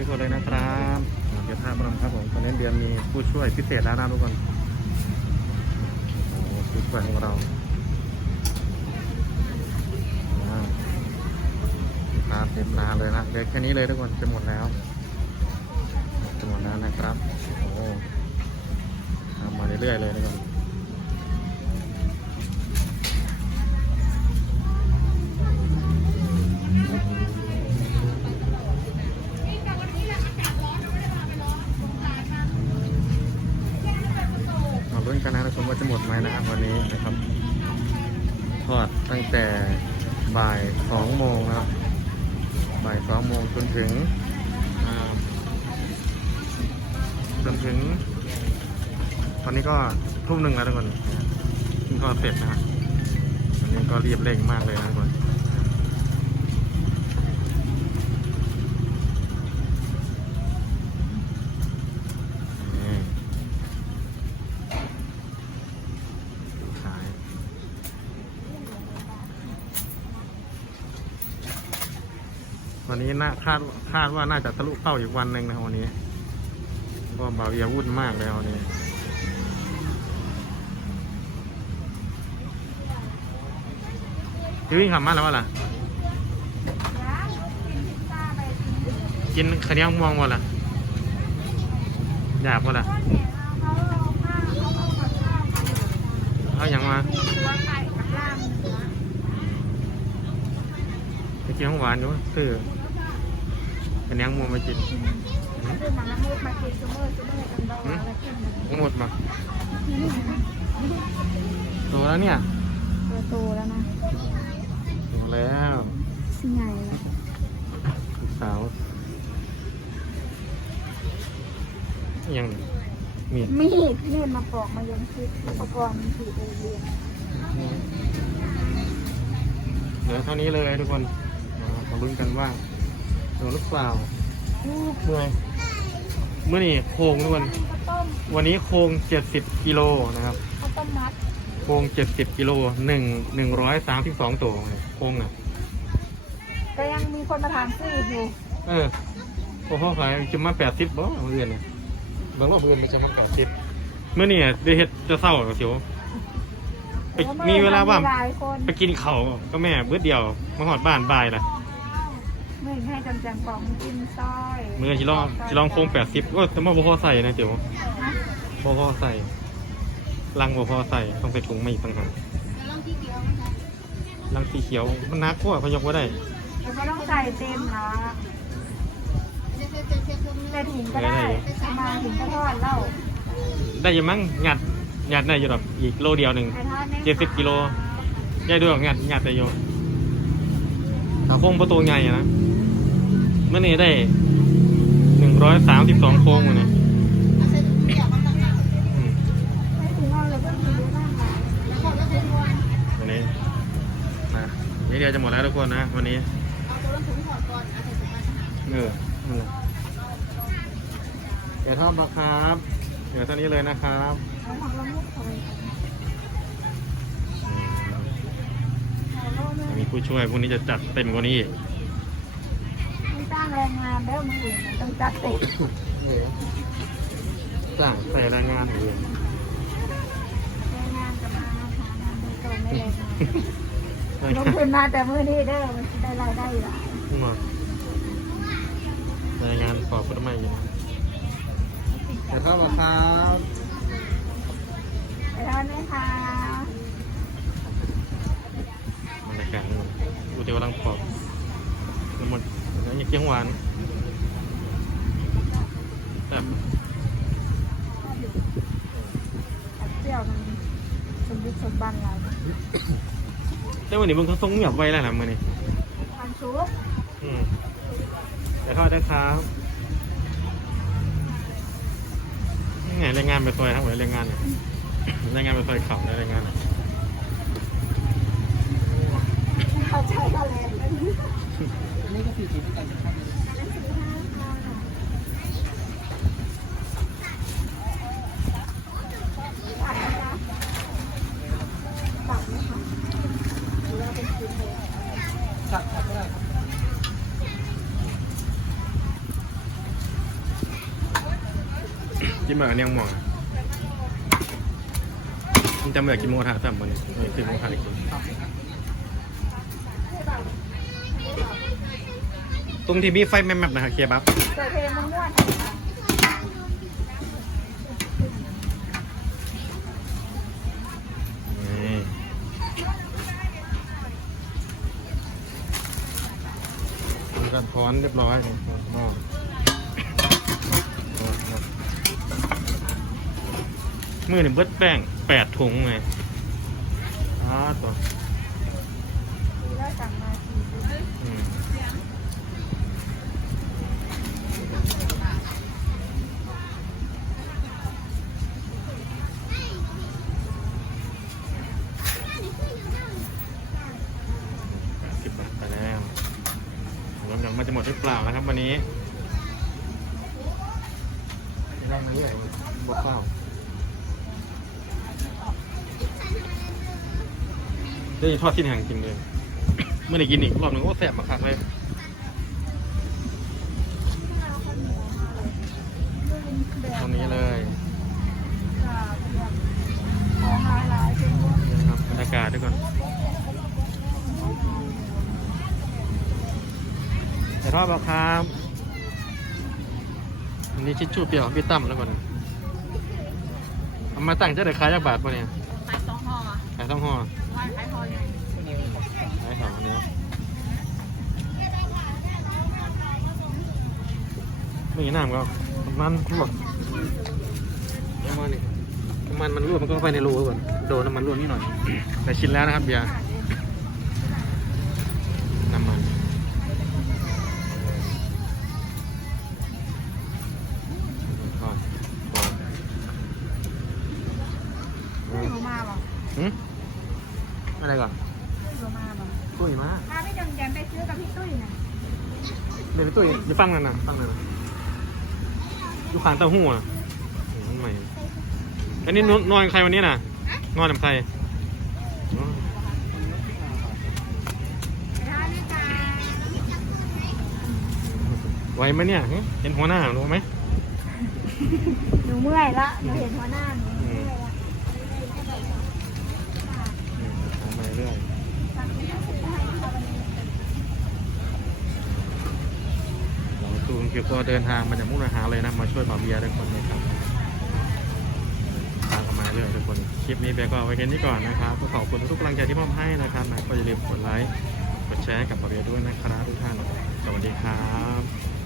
ดีทุกคนเลยนะครับเดี๋ยวท่าบรมครับผมตอนนี้เดือนมีผู้ช่วยพิเศษแล้วนะทุกคนโอ้ผู้ช่วยของเราว้าวลูกค้าเต็มร้านเลยนะเหลือแค่นี้เลยทุกคนจะหมดแล้วจะหมดแล้วนะครับโอ้ทำมาเรื่อยๆเลยทุกคน จะหมดไหมนะครับวันนี้นะครับทอดตั้งแต่บ่ายสองโมงนะครับบ่ายสองโมงจนถึงจนถึง ตอนนี้ก็ทุ่มหนึ่งแล้วทุกคนเพิ่งทอดเสร็จนะครับวันนี้ก็รีบเร่งมากเลยนะทุกคน ขาย วันนี้น่าคาดคาดว่าน่าจะทะลุเป้าอีกวันหนึ่งนะครับวันนี้เพราะว่าบาเวียวุ่นมากเลยวันนี้พี่วิ่งขับมาแล้ววะล่ะ กินข้าวเหนียวม่วงหมดล่ะอยากหมดล่ะเอาอย่างมาไปกินของหวานอยู่ซื้อ เป็นยังมัวมากินทั้งหมดมาโตแล้วเนี่ยโตแล้วนะโตแล้วสิไงลูกสาวยังมีดมีดมีดมาปอกมายังคิดอุปกรณ์ผีเอเลียนเหลือเท่านี้เลยทุกคนมาลุ้นกันว่า โดนหรือเปล่าเมื่อยเมื่อนี่โครงทุกคนข้าวต้มวันนี้โครง70กิโลนะครับข้าวต้มมัดโครง70กิโลหนึ่งหนึ่งร้อยสามสิบสองตัวโครงน่ะก็ยังมีคนมาถามซื้ออีกอยู่เออพอเขาขายจะมาแปดสิบบ่เพื่อนเนี่ยบางรอบเพื่อนมันจะมาแปดสิบเมื่อนี่ได้เฮ็ดจะเศร้ากับเสียวไปมีเวลาว่างหลายคนไปกินเขาวก็แม่เบื่อเดียวมาหอดบ้านบ่ายละ มื่อให้จำจังกล่องกินซอยเมื่อชิลองชิลองโครงแปดสิบก็จะมาบ่พอใส่นะเสียวนะบ่พอใส่ ลังบ่พอใส่ต้องไปถุงมาอีกต่างหากลังสีเขียวมันหนักกว่าพยกว่าได้แล้วก็ต้องใส่เต็มนะใส่ถุงก็ได้เอามาถุงก็ทอดแล้วได้อยังมั้งงัดงัดได้อยู่หรอกอีกโลเดียวหนึ่งใส่ทอดไหมเจ็ดสิบกิโลได้ด้วยงัดงัดได้อยู่ถ้าโค้งประตูใหญ่อะนะ เมื่อนี้ได้หนึ่งร้อยสามสิบสองโค้งเลยอืมใส่ถุงเอาเลยก็มีเยอะมากมายวันนี้นะนี่เดียวจะหมดแล้วทุกคนนะวันนี้เออนั่นแหละเดี๋ยวทอดมาครับเดี๋ยวเท่านี้เลยนะครับมีผู้ช่วยพวกนี้จะจัดเต็มกว่านี้อีกางแรงงานแล้วมืออื่นมันต้องจัดติดจ้างใส่แรงงานเอื่นแรงงานจะมาหางานไม่ตรงไม่แรงงานลงทุนมาแต่มือนี้เด้อมันจะได้รายได้หลายมาแรงงานขอพุทธไม่ยินเดี๋ยวเข้ามาครับไปทานไหมคะบรรยากาศอุติกำลังปอกทั้งหมด แล้วยังเกี๊ยวหวานแบบเจียวมันสมบุกสมบันหลายแต่วันนี้มึงเขาทรงเงียบไว้แล้วนะมือนี้ทานชุบอืมเดี๋ยวทอดได้ครับนี่ไงรายงานไปซอยทั้งหมดรายงานเนี่ยรายงานไปซอยเขาในรายงานเข้าใจกันเลยอันนี้ กินนะครับตักไหมือว่าเนชิ้นเลยสักก็ได้กินมาอันยังหมอมันจะไม่อกินหมูกระทะซ้ำมันนี่คือหมูกระทะกิน ตรงที่มีไฟแมมแบๆนะครับเคบับเปิดเพลงมันม่วนนี่ทำการท้อนเรียบร้อยนี่หม้อมือหนึ่งเบิดแป้งแปดถุงไงอ้าตัว นะครับวันนี้ได้มาเรื่อยบอกเปล่าได้ทอดสิ้นหางจริงเลยเมื่อไหร่กินอีกรอบหนึ่งก็แสบมาคักเลย ตรงนี้เลย ของหลายๆเป็นม่วน นี่นะครับบรรยากาศด้วยก่อนเดี๋ยวร อบเราครับอันนี้ชิชชู่เปรี้ยวของพี่ตั้มแล้วก่อนเอามาตั้งจะได้ขายจากบาทปะเนี่ยขายสองห่ออะขายต้องห่อวันขายห่อใหญ่ขายสองอันนี้ไม่กี่น้ำก็มันลวกน้ำมันนี่น้ำมันมันลวกมันก็เข้าไปในรูก่อนโดนน้ำมันลวกนิดหน่อยแต่ชินแล้วนะครับเบียร์ อะไรก่อนไม่รู้มาบ่ตุ้ยมาถ้าไม่จำแจมไปซื้อกับพี่ตุ้ยนะเดี๋ยวไปตุ้ยอยู่ฟังนั่นน่ะฟังนั่นน่ะอยู่ข้างเต้าหู้อะอืมใหม่อันนี้นอนนอนกับใครวันนี้น่ะ นอนกับใครไหวไหมเนี่ย เห็นหัวหน้ารู้ไหมหนูเมื่อยละหนูเห็นหัวหน้าหนูเมื่อยละ อืมหามา เรื่อยหมอตูนคือก็เดินทางมาจากมุกดาหารเลยนะ มาช่วยบ่าวเบียร์ทุกคนเลยครับตามกันมาเรื่อยทุกคน คลิปนี้เบียร์ก็ไว้แค่นี้ก่อนนะครับก็ขอบคุณทุกกำลังใจที่มอบให้นะครับนะก็อย่าลืมกดไลค์ กดแชร์กับบ่าวเบียร์ด้วยนะครับทุกท่าน สวัสดีครับ